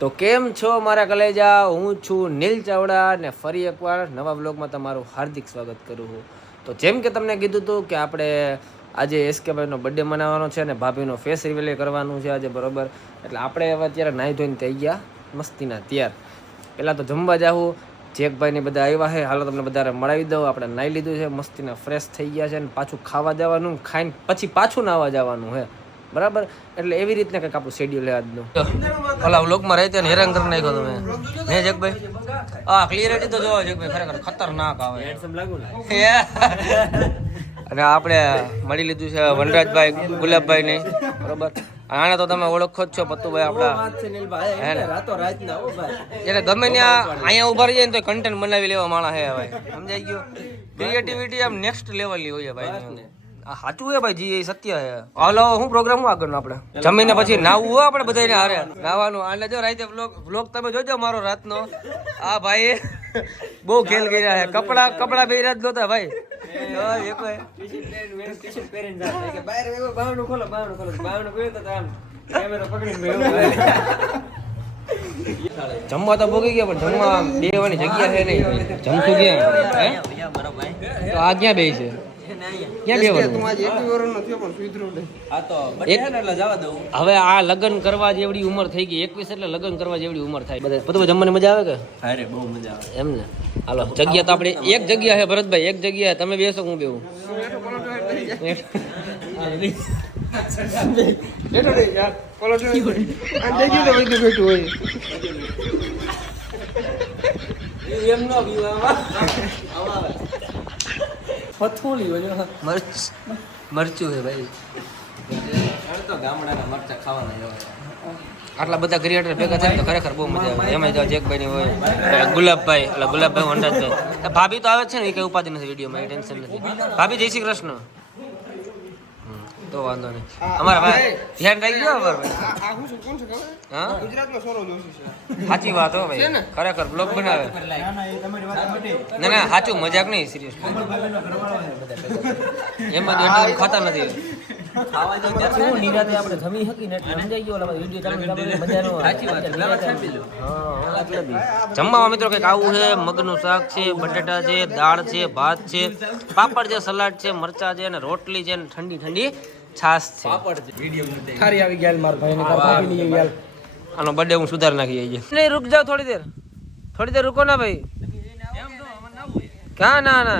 તો કેમ છો મારા કલેજા? હું છું નીલ ચાવડા ને ફરી એકવાર નવા વ્લોગમાં તમારું હાર્દિક સ્વાગત કરું છું. તો જેમ કે તમને કીધું હતું કે આપણે આજે એસકે ભાઈનો બર્થડે મનાવવાનો છે ને ભાભીનો ફેસ રિવીલ કરવાનું છે આજે, બરોબર. એટલે આપણે હવે અત્યારે નાહી ધોઈને થઈ ગયા મસ્તીના તૈયાર. પહેલાં તો જમવા જાવું, જેકભાઈને બધા આવ્યા છે, હાલો તમને બધા મળાવી દઉં. આપણે નાહી લીધું છે, મસ્તીના ફ્રેશ થઈ ગયા છે ને પાછું ખાવા જવાનું, ખાઈને પછી પાછું નાહવા જવાનું છે, બરાબર. એટલે એવી રીતના કંઈક આપણું શેડ્યુલ આજનું. ઓલા વ્લોગમાં રહેતે ને હેરાન કરી નાખ્યો તમે હે જગભાઈ? હા, ક્લિયરિટી તો જોવો જગભાઈ, ખરેખર ખતરનાક આવે. અને આપણે મળી લીધું છે વનરાજભાઈ ગુલાબભાઈ ને, બરોબર. આને તો તમે ઓળખો જ છો, પતુભાઈ આપણા. એટલે ગમે ત્યાં અહીંયા ઉભા રહી જાય ને તો કન્ટેન્ટ બનાવી લેવા માણસ હે ભાઈ, સમજાઈ ગયો. ક્રિએટિવિટી આમ નેક્સ્ટ લેવલની હોય ભાઈ. સાચું હે ભાઈ, જી સત્ય હે. હાલો હું પ્રોગ્રામ હું આગળ આપણે જમીને પછી નાવું હોય આપણે બધાને હારે નાવાનું. આને જો રાતે વ્લોગ તમે જોજો મારો રાતનો. આ ભાઈ બહુ ખેલ કર્યા છે, કપડા બે રાત નહોતા ભાઈ. જમવા તો ભોગી ગયા પણ જમવા બેવાની જગ્યા છે નહીં. જમતું ક્યાં? તો આ ક્યાં બે છે? હવે આ લગ્ન કરવા જેવડી ઉંમર થઈ ગઈ, 21 એટલે લગ્ન કરવા જેવડી ઉંમર થાય. બધા બધું જમવાની મજા આવે કે? અરે બહુ મજા આવે એમ ને. હાલો જગ્યા તો આપણે એક જગ્યા છે ભરતભાઈ, એક જગ્યા તમે બેસો હું બેવું. મરચું છે ભાઈ, આટલા બધા ક્રિએટર ભેગા થાય તો ખરેખર બહુ મજા આવે. એમાં જાવ જેકભાઈ ની હોય, ગુલાબભાઈ એટલે ગુલાબભાઈ વનરાજભાઈ, ભાભી તો આવે છે ને, એ કઈ ઉપાધિ નથી વિડીયોમાં, એ ટેન્શન નથી. ભાભી જય શ્રી કૃષ્ણ. તો વાંધો નહીં, અમારા ભાઈ ધ્યાન રાખી ગયો. હા સાચી વાત હો ભાઈ, ખરેખર બ્લોગ બનાવે. ના ના સાચું, મજાક નહીં, સિરિયસ. એમાં તો એટલું ખાતા નથી. જમવામાં મિત્રો કઈક આવું છે, મગનું શાક છે, બટાટા છે, દાળ છે, ભાત છે, પાપડ છે, સલાડ છે, મરચા છે અને રોટલી છે, ઠંડી ઠંડી છાશ છે. ખારી આવી ગયા મારા ભાઈ. આનો બર્થડે હું સુધાર નાખી જઈએ. નહીં રૂક જાઓ, થોડી देर रुको ना भाई. क्या ना ना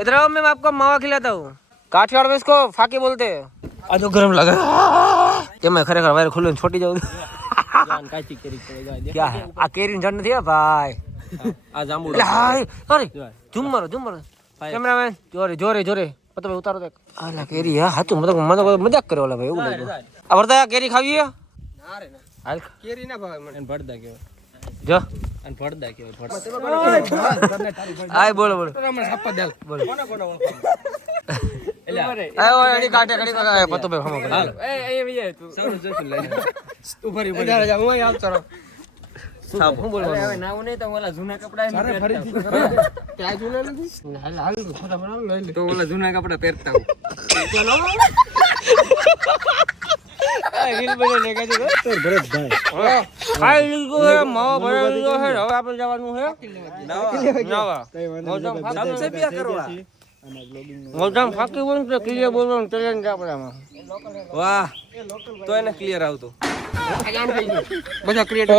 इधर आओ, मैं आपको मावा खिलाता हूँ. काठियावाड़ में इसको फाकी बोलते हैं. आज तो गरम लगा કે મેં ખરેખર વાયર ખુલ્લું છોટી જાઉં. क्या है આ કેરી જણ નથી ભાઈ, આ જાંબુ. અરે ઝૂમ મારો કેમેરામેન, જોરે જોરે જોરે પતો ઉતારો દેખ. આલા કેરી હા હાચું, મને મજાક કરે ઓલા ભાઈ, એવું લાગ્યું. આ વર્તા કેરી ખાવી હે? ના રે ના, હાલ કેરી ના ભાવે મને. ભડદા કેવો જો અને ભડદા કેવો ભડદા. આય બોલો બોલો મને સાપા દેલ બોલો. કોને કોને ઓળખો? આયો એડી કાટે કડી કાય પતો બે ખમો કરે. હાલ એ વિજય તું સૌ જોશું લઈ તું ફરી બોલ જા. હું આવ ચરો સાપ હું બોલ. હવે નાવ નહીં તો ઓલા જૂના કપડા ને અરે ફરીથી ત્યાં જૂના નથી. હાલ હાલ ખોટા બનાવ લઈ લે તો ઓલા જૂના કપડા પહેરતા હું. ચલો આ રીલ બને લે કે તો ભરતભાઈ ખાઈ લીધો હે, માવો ભરાઈ લીધો હે. હવે આપણે જવાનું હે નાવા. મોજમ સબિયા કરવા મોજમ ફાકી બોલ તો ક્લિયર બોલવાનું ચેલેન્જ આપણામાં. વાહ તો એને ક્લિયર આવતું બધા ક્રિએટર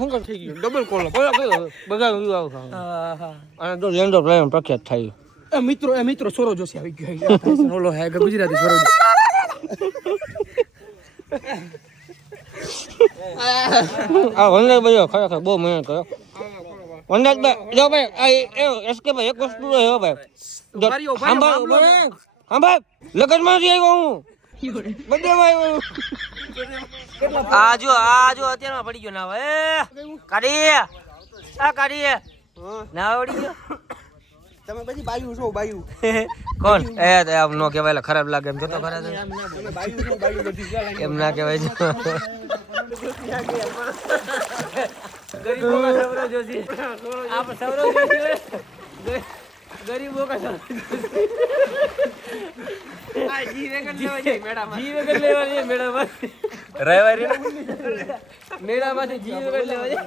હું કર થઈ ગયું ડબલ કોલ બધા વ્યૂ આવ. હા અને તો લેન્ડર પ્લેયર પ્રખ્યાત થાય. એ મિત્રો સોરો જોશી આવી ગયો. ઓલો હે ગુજરાતી સોરો. આ વનરાજ ભાઈ ખરેખર બહુ મહેનત કર્યો. વનરાજ ભાઈ જો ભાઈ આ એસકે ભાઈ એક વસ્તુ હે ભાઈ, સાંભળ લગનમાં નથી આવ્યો હું, બધામાં આવ્યો. આ જો અત્યારમાં પડી ગયો ના હવે કાઢી આ કાઢી ના પડી ગયો. તમે પછી બાયુ છો બાયુ કોણ? એ આમ નો કહેવાય, ખરાબ લાગે એમ જોતો ખરા તમે બાયુ છો બાયુ બધી એમ ના કહેવાય. ગરીબો કા સવરો જોશી, આપ સવરો જોશી ગરીબો કા સવરો. આ જીવે કર લેવા છે મેડમ, જીવે કર લેવા છે મેડમ. રવિવારે મેળામાંથી જીવ કરી લેવા છે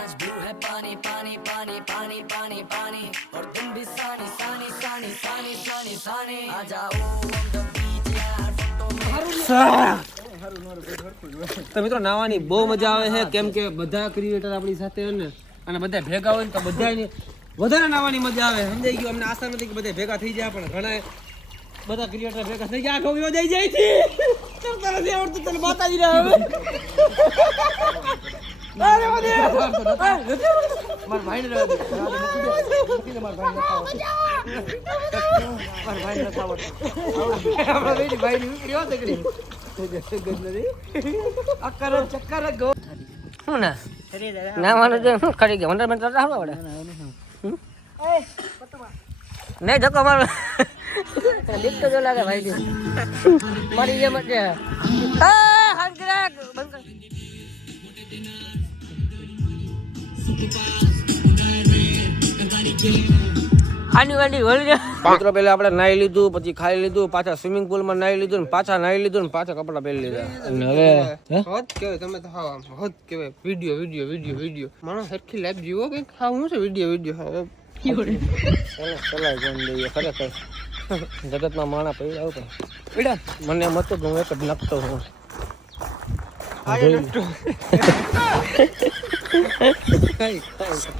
आज ब्लू है पानी पानी पानी पानी पानी पानी और तुम भी सानी सानी सानी सानी सानी सानी आ जाओ on the beach यार તો મિત્રો નાવાની બહુ મજા આવે છે કેમ કે બધા ક્રિએટર આપણી સાથે હોય ને અને બધા ભેગા હોય ને તો બધાને વધારે નાવાની મજા આવે સમજાઈ ગયું અમને આશા નથી કે બધા ભેગા થઈ જાય પણ ઘણા બધા ક્રિએટર ભેગા થઈ ગયા ઠોકી વજાઈ જાય છે તને નથી આવડતું તને બતાવી રહ્યા હવે અરે મને માર ભાઈને રહેવા દે મૂકી દે માર ભાઈને માર ભાઈને નથી આવડતું આપણો ભાઈ નીકળ્યો તકડી અકર ચક્કર ગો હું ના માનો જો હું ખરી ગયો 100 મિનિટ રાહવા પડે નહીં ધક્કો મારો દીકતો જો લાગે ભાઈ મરી ગયા મત હાથ ગ્રાક બંધ કર આની વાડી વળી મિત્રો પહેલા આપણે નાઈ લીધું પછી ખાઈ લીધું પાછા સ્વિમિંગ પુલ માં નાઈ લીધું ને પાછા નાઈ લીધું ને પાછા કપડા પહેરી લીધા અને હવે હોત કેવાય તમે તો હા હોત કેવાય વિડિયો માણસ સરખી લાઈફ જીવો કે હા હું છે વિડિયો હવે ચલાય જન દઈએ ખરેખર જગતમાં માણા પડ્યા આવું પડ્યા મને મત હું એક જ નખતો હું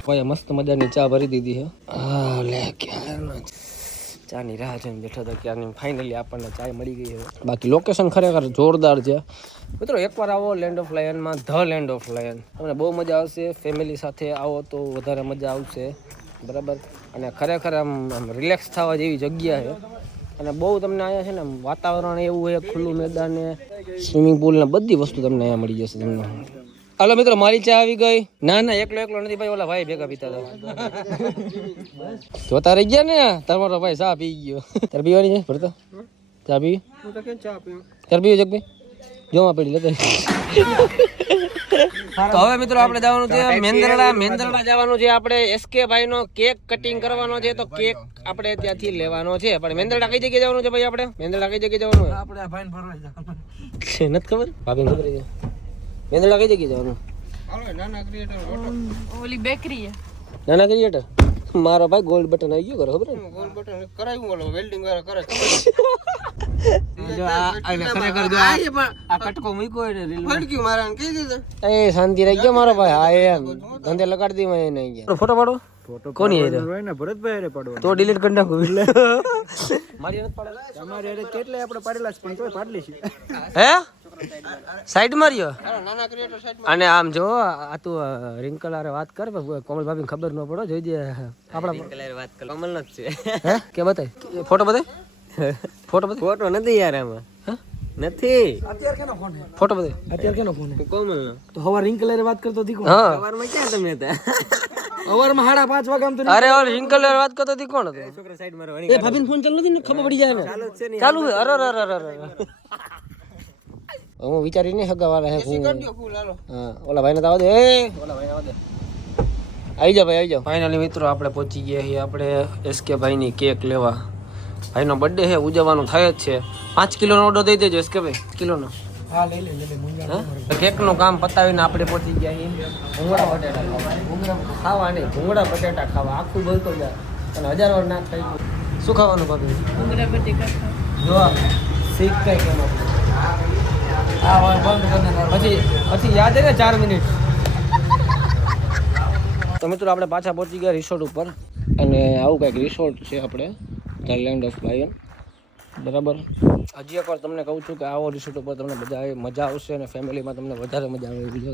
ભાઈ મસ્ત મજાની ચા ભરી દીધી છે લે ક્યારનો ચાની રાહ જોઈને બેઠો હતો ક્યારની ફાઇનલી આપણને ચાય મળી ગઈ છે બાકી લોકેશન ખરેખર જોરદાર છે મિત્રો એકવાર આવો લેન્ડ ઓફ લાયનમાં ધ લેન્ડ ઓફ લાયન તમને બહુ મજા આવશે ફેમિલી સાથે આવો તો વધારે મજા આવશે બરાબર અને ખરેખર આમ રિલેક્સ થવા જેવી જગ્યા છે અને બહુ તમને અહીંયા છે ને વાતાવરણ એવું છે ખુલ્લું મેદાન ને સ્વિમિંગ પુલ ને બધી વસ્તુ તમને અહીંયા મળી જશે તમને હાલો મિત્રો મારી ચા આવી ગઈ ના એકલો નથી ભાઈ ઓલા ભાઈ ભેગા પીતા હતા જોતા રહી ગયા ને તમારો ભાઈ ચા પી ગયો તાર પીવાની છે ભરતો ચા પી તાર પીવું જગ ભાઈ જોમાં પડી લેતો તો હવે મિત્રો આપણે જવાનું છે મેંદરડા જવાનું છે આપણે એસકે ભાઈ નો કેક કટિંગ કરવાનો છે તો કેક આપણે ત્યાંથી લેવાનો છે પણ મેંદરડા કઈ જગ્યાએ જવાનું છે ભાઈ આપણે મેંદરડા કઈ જગ્યાએ જવાનું આપણે ભાઈને ફરવા જવાનું છે નથી ખબર ભાભીને ખબર છે મેંદરડા કઈ જગ્યાએ જવાનું નાના ક્રિએટર ઓલી બેકરી નાના ક્રિએટર મારો ભાઈ ગોલ્ડ બટન આવી ગયો ખબર ગોલ્ડ બટન કરાવ્યું ઓલો વેલ્ડિંગ વાળા કરે જો આ ખરેખર જો આ કટકો મૂક્યો એટલે રીલ ફટક્યું મારાને કહી દીધું એ શાંતિ રહી ગયો મારો ભાઈ હા એમ ધંધે લગાડી દી મેં નહીં ગયા ફોટો પાડો કોની હોય ને ભરતભાઈ રે પાડો તો ડિલીટ કરી નાખો મારી નથી પાડેલા તમારી અરે કેટલે આપણે પાડેલા છે પણ તોય પાડલી છે હે સાઈડ માર્યો નાના ક્રિએટર સાઈડ અને આમ જો આ તું રિંકલ આરે વાત કર કોમલ ભાભી ખબર ન પડો જોઈજે આપડા રિંકલ આરે વાત કર કોમલ ન છે હે કે બતાય ફોટો ફોટો નથી યાર આમાં નથી અત્યારે કેનો ફોન છે ફોટો બતાય અત્યારે કેનો ફોન છે કોમલ નો તો હવાર રિંકલ આરે વાત કરતો હતી કોણ હવાર માં ક્યાં તમે હતા હવાર માં 5:30 વાગે આમ તો અરે ઓર રિંકલ આરે વાત કરતો હતી કોણ હતો છોકરા સાઈડ મારો એ ભાભીનો ફોન ચાલુ નથી ને ખબર પડી જાય ને ચાલુ છે અરે હું વિચારી નહીં હગાવાલા હે હા ઓલા ભાઈને તો આવા દે ઓલા ભાઈને આવા દે આવી જાવ ફાઇનલી મિત્રો આપણે પહોંચી ગયા છીએ આપણે એસકે ભાઈની કેક લેવા ભાઈનો બર્થડે છે ઉજવવાનું થાય જ છે 5 કિલોનો ઓર્ડર દઈ દેજો એસકે ભાઈ કિલોનો હા લઈ લે કેકનું કામ પતાવીને આપણે પહોંચી ગયા છીએ ભૂંગળા બટેટા ખાવા આખું બોલતો જાય અને 1000 વાર ના ખાઈ શું ખાવાનું ભાભી ભૂંગળા બટેટા જો શીખ કઈ કેમ પછી યાદ હે ને 4 મિનિટ તો મિત્રો આપણે પાછા પહોંચી ગયા રિસોર્ટ ઉપર અને આવું કંઈક રિસોર્ટ છે આપણે ધ લેન્ડ ઓફ લાયન બરાબર હજી એકવાર તમને કહું છું કે આવો રિસોર્ટ ઉપર તમને બધા મજા આવશે અને ફેમિલીમાં તમને વધારે મજા આવે એવી છે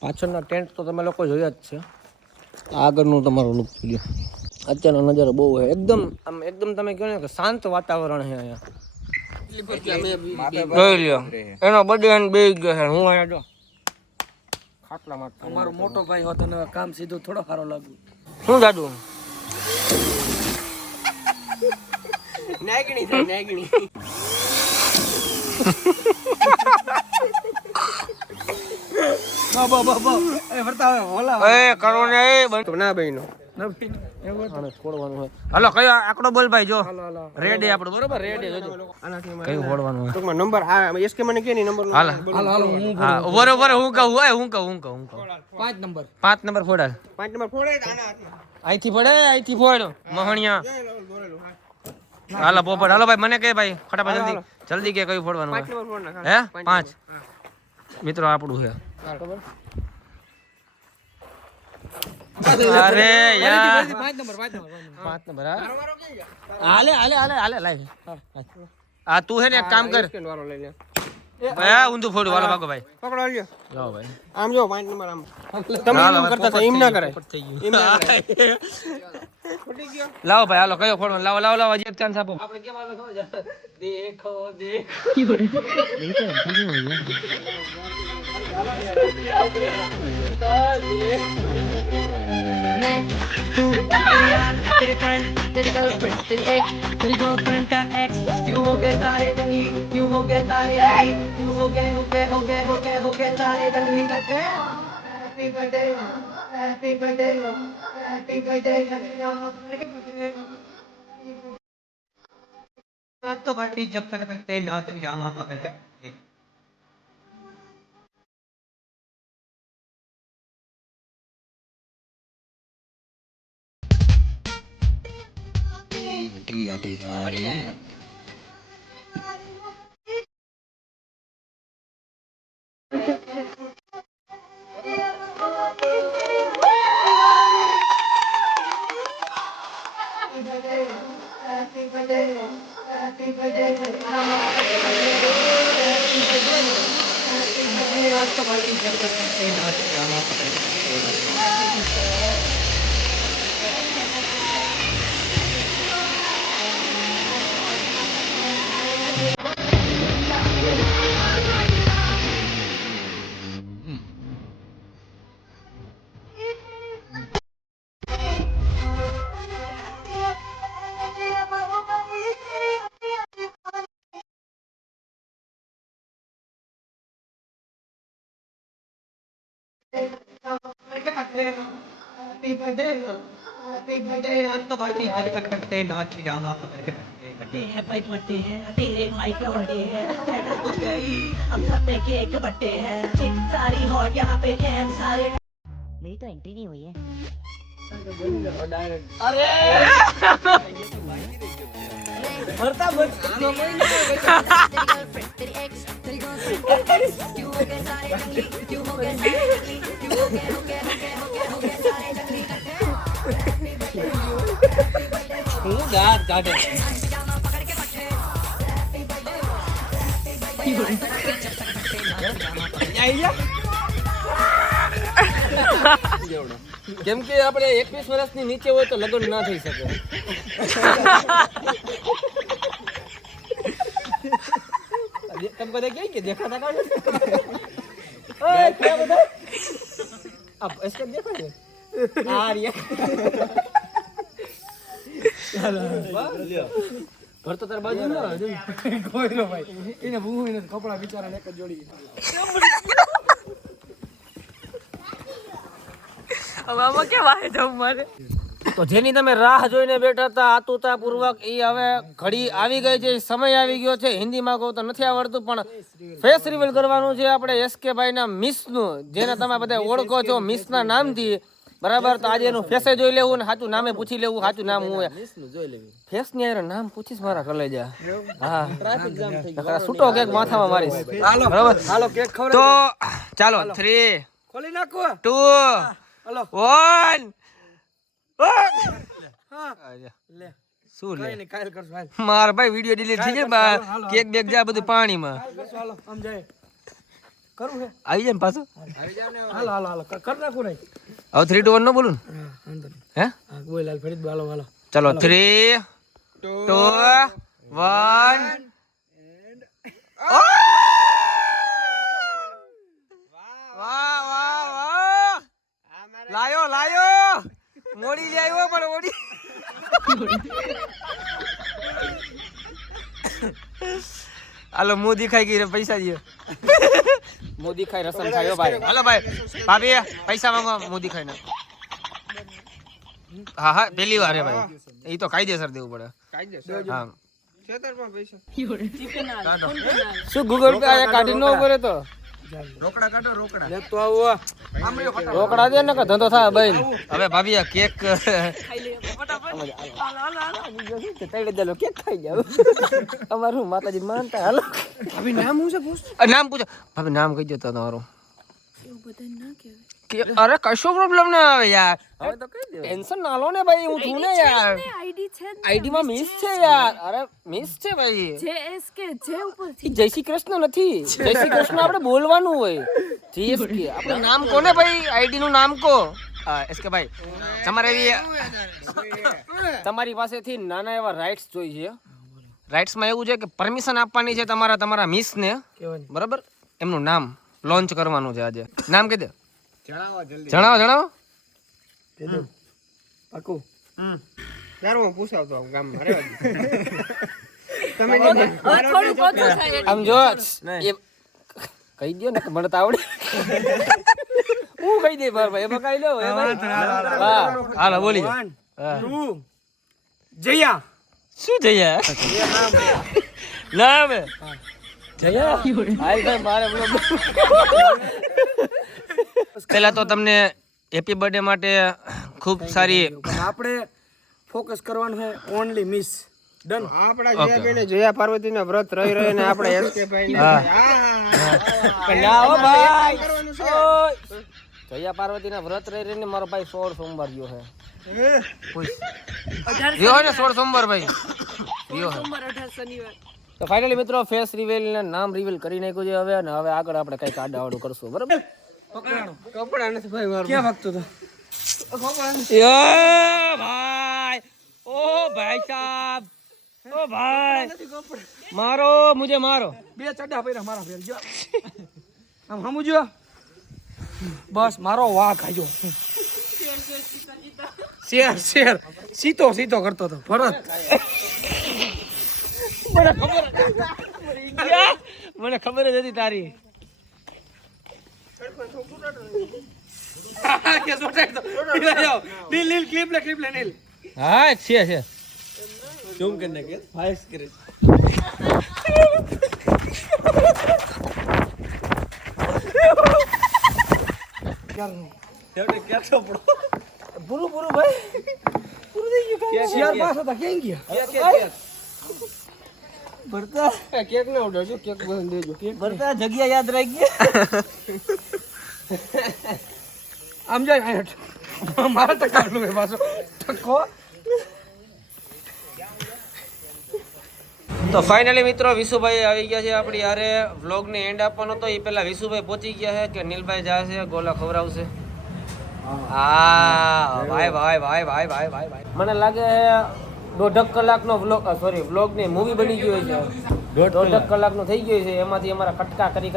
પાછળના ટેન્ટ તો તમે લોકો જોયા જ છે આગળનું તમારું લુક જોજો અત્યારનો નજારો બહુ છે એકદમ તમે કહો ને કે શાંત વાતાવરણ છે અહીંયા એનો બર્થડે બે ગયો છે હું અહીંયા જો ખાટલામાં અમારો મોટો ભાઈ હોતો ને કામ સીધું થોડો સારો લાગ્યું શું જાડું નાગણી થાય નાગણી બા એ વર્તા ઓલા એ કરો ને એ ના બહેનો આને ફોડવાનું હોય. હાલો કયો આંકડો બોલ ભાઈ જો રેડી આપણો બરોબર રેડી જોજો કયું ફોડવાનું હોય ટૂંકમાં નંબર આ એસકે મને કે ની નંબર હાલ હા બરોબર હું કહું હોય હું કહું 5 નંબર 5 નંબર ફોડાલ 5 નંબર ફોડે આના હાથે અહીંથી ફોડ મહણિયા હાલો પોપટ હાલો ભાઈ મને કે ભાઈ ફટાફટ જલ્દી કે કયું ફોડવાનું 5 નંબર ફોડ નાખ હે 5 મિત્રો આપણું છે ખબર અરે યાર 5 નંબર 5 નંબર હાલે લાઈ આ તું હે ને એક કામ કર સેકન્ડ વાળો લઈ લે ભાઈ ઊંધું ફોડું વાલો ભાગો ભાઈ પકડો લ્યો લાવો ભાઈ આમ જો 5 નંબર આમ તમે એમ કરતા હતા એમ ના કરાય એમ ના કરાય ફૂટી ગયો લાવો ભાઈ હાલો કયો ફોડવાનું લાવો હજી એક ચાન્સ આપો આપણે કેમ આવે ખબર છે દેખો तेरे फ्रेंड तेरी गर्लफ्रेंड तेरी एक्स तेरी गर्लफ्रेंड का एक्स क्यों हो गए तारे रंगी क्यों हो गए तारे रंगी क्यों हो गए तारे रंगी happy birthday happy birthday happy birthday तो पार्टी जब तक रखते ना तो यहाँ पर हैप्पी बर्थडे हम तो पार्टी आज तक करते नाच यहाँ बर्थडे है भाई बर्थडे है तेरे भाई का बर्थडे है कुछ गई हम सब में केक बर्थडे है सारी हॉट यहाँ पे है सारे मेरी तो एंट्री नहीं हुई है अरे भरता तेरी एक्स तेरी गर्लफ्रेंड क्यों हो गए सारे रंगली क्यों हो गए सारे रंगली क्यों हो गए सारे रंगली કેમ કે આપણે 21 વર્ષની નીચે હોય તો લગ્ન ના થઈ શકે તમે બધા ક્યાં કે દેખાતા કાઢો ઓય ક્યાં બધા આ એસકે દેખો છે આ રિયા લ્યો ઘર તો તાર બાજુ ન કોઈ નો ભાઈ એને ભૂ એને કપડા બિચારાને એક જ જોડી આમાં કેવા હે જવું મારે તો જેની તમે રાહ જોઈને બેઠા હતા આતુરતા પૂર્વક એ હવે ઘડી આવી ગઈ છે સમય આવી ગયો છે હિન્દીમાં કહું તો નથી આવડતું પણ ફેસ રિવીલ કરવાનું છે આપણે એસકે ભાઈના મિસનું જેને તમે બધા ઓળખો છો મિસના નામથી બરાબર તો આજે એનું ફેસે જોઈ લેવું ને સાચું નામે પૂછી લેવું સાચું નામ હું ફેસ ની યાર નામ પૂછીશ મારા કલેજા હા ટ્રાફિક જામ થઈ ગયો છૂટો કેક માથામાં મારીશ હાલો બરાબર હાલો કેક ખવડાવો તો ચાલો 3 ખોલી નાખો 2 હાલો 1 લે શું લે કઈ કાલ કરશું હાલ માર ભાઈ વિડિયો ડિલીટ થઈ જાય કેક બેક જા બધું પાણીમાં હાલો આમ જાય કરું છે આવી જાય ને પાછું આવી જાવ ને હાલો કર નાખો નહીં હવે 3 2 1 નો બોલું હા વાંધો નહીં હે હા બોલ હાલ ફરીદ હાલો ચલો 3 2 1 વાહ લાયો મોડી લે આવ્યો પણ મોડી હાલો મું દેખાઈ ગઈ પૈસા દે મું દેખાઈ રસમ ખાયો ભાઈ હાલો ભાઈ ભાભી પૈસા માંગો મું દેખાઈ ના હા હા પેલી વાર હે ભાઈ એ તો કાયદેસર દેવું પડે કાયદેસર હા ખેતરમાં પૈસા શું ગૂગલ પે આયા કાઢી નો કરે તો રોકડા કાઢો રોકડા લે તો આવો રોકડા દે ને કે ધંધો થાય ભાઈ હવે ભાભી આ કેક ખાઈ લે ફટાફટ હાલો હાલો હાલો તૈડે દેલો કેક ખાઈ જાવ અમારું માતાજી માનતા હાલો ભાભી નામ હું છે પૂછ નામ પૂછો ભાભી નામ કહી દો તમારું એવું બધા ના કહેવાય કે અરે કશો પ્રોબ્લેમ ના આવે યાર હવે તો કહી દે ટેન્શન ના લો ને ભાઈ હું છું ને યાર આઈડી છે આઈડી માં મિસ છે યાર અરે મિસ છે ભાઈ JSK જે ઉપર ઈ જય શ્રી કૃષ્ણ નથી જય શ્રી કૃષ્ણ આપણે બોલવાનું હોય JSK આપણે નામ કોને ભાઈ આઈડી નું નામ કો એસકે ભાઈ તમારે એવી તમારી પાસેથી નાના એવા રાઇટ્સ જોઈએ છે રાઇટ્સ માં એવું છે કે પરમિશન આપવાની છે તમારા મિસ ને બરાબર એમનું નામ લોન્ચ કરવાનું છે આજે નામ કહી દે જણાવો પાકું યાર હું પૂછાવતો આમ ગામમાં અરે થોડું ઓછું થાય આમ જો એ કહી દો ને કે મને તો આવડે હું કહી દે ભાઈ એમાં કઈ લો હા હાલો બોલી જા જયા શું જયા નામ જયા હાલ ભાઈ મારે પેલા તો તમને હેપી બર્થડે માટે ખૂબ સારી આપણે ફોકસ કરવાનું છે ઓનલી મિસ ડન આપડા જયા બેને જયા પાર્વતી ના વ્રત રહી રહીને આપણે એસકે ભાઈ ને ના ભાઈ જયા પાર્વતી ના વ્રત રહી રહીને મારો ભાઈ 16 સોમવાર ગયો છે ગયો ને 16 સોમવાર ભાઈ ગયો સોમવાર 18 શનિવાર તો ફાઇનલી મિત્રો ફેસ રિવીલ ને નામ રિવીલ કરી નાખ્યું છે હવે અને હવે આગળ આપણે કઈક આડાવડું કરશું બરાબર કપડા નથી ભાઈ મારું ક્યાં ભાગતો તો ભાઈ ઓ ભાઈ સાહેબ ઓ ભાઈ મારો મુજે મારો બે ચड्डा પહેરા મારા ફેર જો આમ સમજો બસ મારો વાઘ ખાજો શેર સીતો કરતો તો ભરત મને ખબર જ હતી તારી નીલ ક્લિપ લે નીલ હા છે ઝૂમ કરને કે ફાઈસ કરે પૂરું ભાઈ પૂરું થઈ ગયું શિયાર પાસ હતા ક્યાં ગયા ભરતા કેક ના ઉડાડજો કેક બંધ દેજો કેક ભરતા જગ્યા યાદ રાખી ગયા આમ જાય આ મારા ટકાનું હે પાછો ટકો તો ફાઇનલી મિત્રો વિશુભાઈ આવી ગયા છે આપણી યારે વ્લોગને એન્ડ આપવાનો તો એ પહેલા વિશુભાઈ પહોંચી ગયા છે કે નીલભાઈ જશે ગોલા ખવડાવશે હા ભાઈ મને લાગે 1.5 કલાકનો વ્લોગની મૂવી બની ગયો છે 1.5 કલાકનો થઈ ગયો છે એમાંથી અમારા કટકા કરી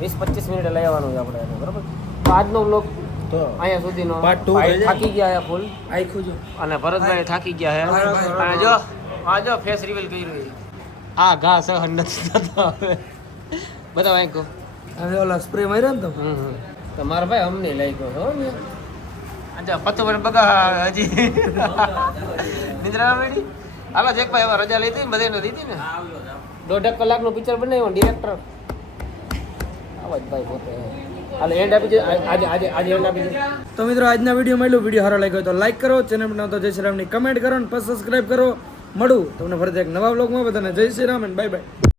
20-25 મિનિટ લઈ આવવાનું છે આપણે બરાબર તો આજનો વ્લોગ અહીંયા સુધીનો થાકી ગયા છે ફૂલ અને ભરતભાઈ થાકી ગયા છે અને જો ફેસ રિવીલ કર્યું છે આ ઘા સહન નથી થતો બધા વાંકો હવે ઓલા સ્પ્રે માર્યો ને તો તો મારા ભાઈ અમને લઈ ગયો હો ને અચ્છા પત્તો બગા હજી નિદ્રા મેડી હાલો જેક ભાઈ હવે રજા લીધી ને બધે નથી દીધી ને 1.5 કલાકનું પિક્ચર બનાવ્યું ડિરેક્ટર આવાજ ભાઈ પોતે હાલો એન્ડ આપી દે આજે એન્ડ આપી દે તો મિત્રો આજના વિડીયો સારો લાગ્યો તો લાઈક કરો ચેનલ બનાવો તો જય શ્રી રામની કમેન્ટ કરો અને પછી સબસ્ક્રાઇબ કરો મળું તમને ફરીથી એક નવા વ્લોગમાં બધાને જય શ્રી રામ અને બાય બાય